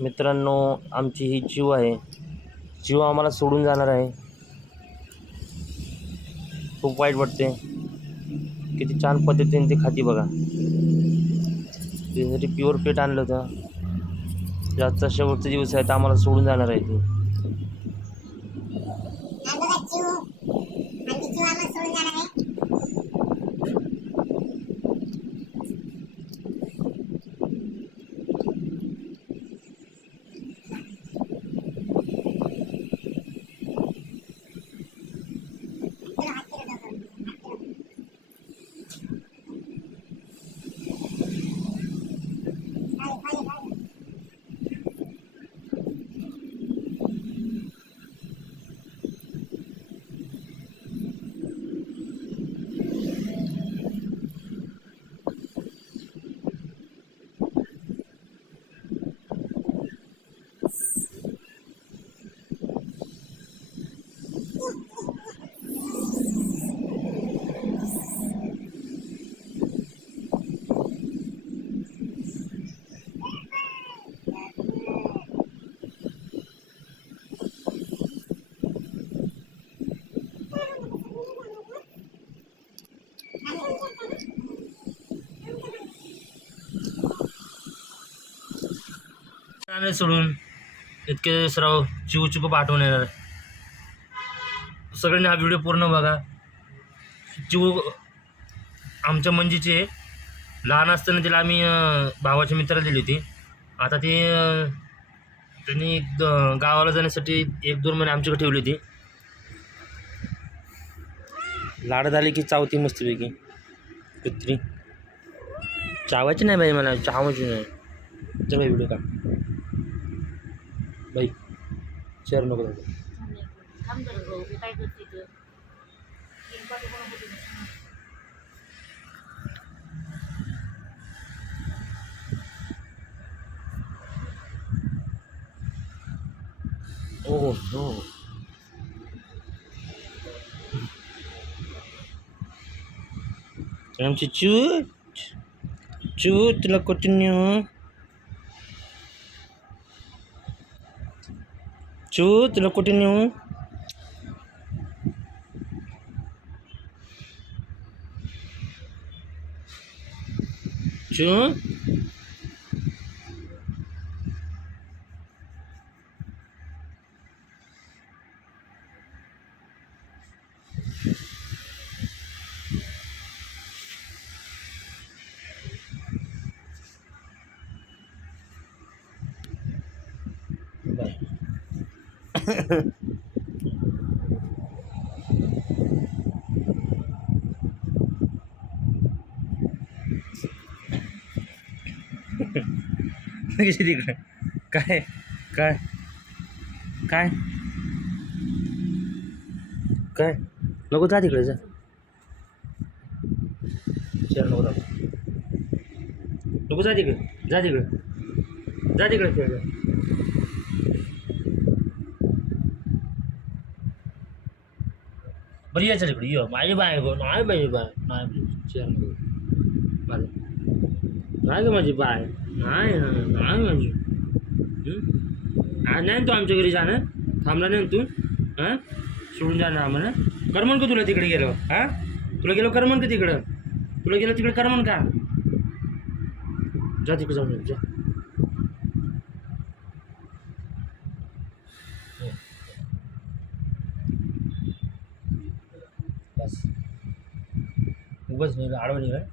मित्रांनो, आमची ही चिव आहे. चिव आम्हाला सोडून जाणार आहे. खूप वाईट वाटते. किती छान पद्धतीने ती खाती बघा. तिच्यासाठी प्युअर पेट आणलं होतं. आजचा शेवटचा दिवस आहे तर आम्हाला सोडून जाणार आहे ती. सोडून इतके सराव चिवचिप पाठवून येणार. सगळ्यांनी हा व्हिडिओ पूर्ण बघा. चिव आमच्या मंजीचे लहान असताना तिला आम्ही भावाच्या मित्राला दिली होती. आता ती त्यांनी गावाला जाण्यासाठी 1-2 महिने आमच्याकडे ठेवली होती. लाड झाली की चावती मस्तपैकी कुत्री. चावायची नाही बाई, मला चावायची नाही. चल बाई व्हिडिओ का बाई, शेअर नको दादा. Oh no. आमची चू चू तुला कुठून नेऊ? चू तुला कुठे नेऊ? चू बाय. तिकडे काय काय काय काय नको, जा तिकडे जा. चल नको नको, जा तिकडे, जा तिकडे, जा तिकडे खेळ. बरं यायचं तिकडे ये. माझी बाय गो, नाही माझी बाय, नाही चल नको मला, नाही ग माझी बाय, नाही नाही माझी. नाही तू आमच्या घरी जाणं, थांबला नाही तू. हां सोडून जाणार आम्हाला. करमन का तुला तिकडे गेलो? हां तुला गेलो करमन का तिकडं? तुला गेलो तिकडे करमन का? जा तिकडे जाऊन जा. बस उगाच आडवणी काय.